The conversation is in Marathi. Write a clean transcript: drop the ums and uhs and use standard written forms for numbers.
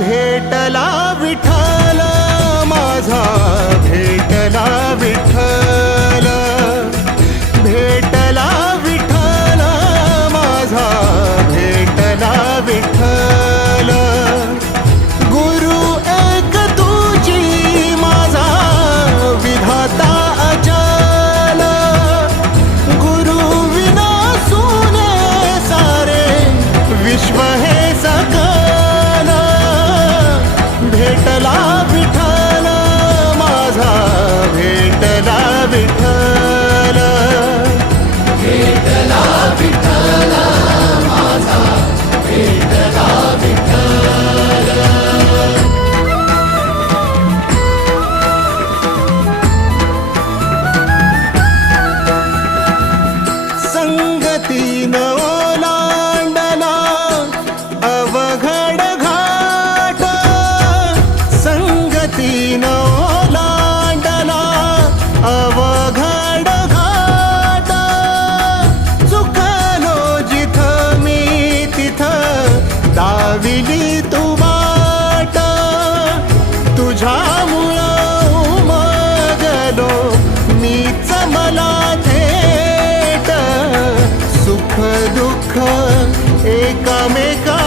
भेटला विठ्ठल माझा, भेटला विठ्ठल, भेटला विठ्ठल माझा, भेटला विठ्ठल. गुरु एक तुझी माझा विधाता अचल, गुरु विना सुने सारे विश्व हे सकल. भेटला विठ्ठल माझा, भेटला विठ्ठल, भेटला विठ्ठल माझा, भेटला विठ्ठल. संगतीन ओलांडला अवघड घाट, संगतीन ओलांडला अवघड घाट. चुकलो जिथं मी तिथं दाविली तू वाट, तुझ्यामुळं उमगलो मीच मला थेट. सुख दुःख एकामेका